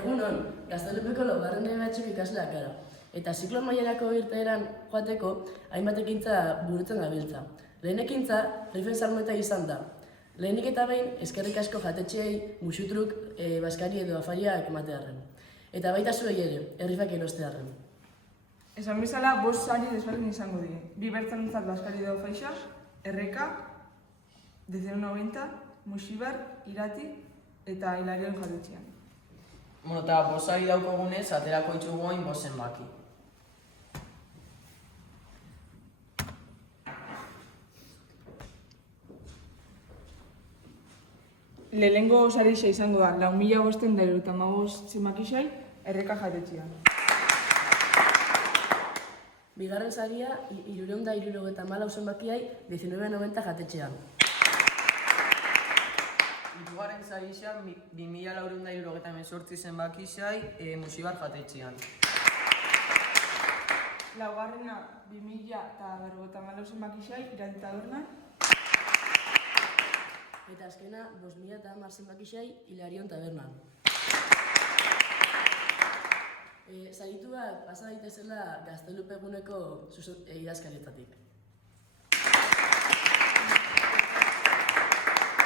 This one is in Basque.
Egunon, Gaztelupeko laugarren EBHko ikasleak gara. Eta ziklo mailarako irteeran joateko hainbat ekintza burutzen gabiltza. Lehen ekintza, rifen salmenta izan da. Lehenik eta behin, eskerrik asko jatetxeei, musutruk, baskari edo afariak ematearren. Eta baita zuei ere, errifak erostearren. Esan bezala, 5 sari desberdin izango die. 2 bertzenentzat baskari edo faixa, erreka, de 0,90, musibar, irati eta hilarion jatetxean. Eta 5 sari daukogunez, aterako itxugu hain 5 zenbaki. Lehenengo sarixa izango da, 4.575 zenbakixai, erreka jatetxean. Bigarren saria, 374 zenbakiai 19,90 jatetxean. Hirugarren sarixan, 2.478 zenbakixai, musibar jatetxean. Laugarrena, 2.054 zenbakixai, irati tabernan. Eta azkena, 5.010 zenbakixai hilarion tabernan. Sarituak pasa daitezela Gaztelupe eguneko idazkarietatik.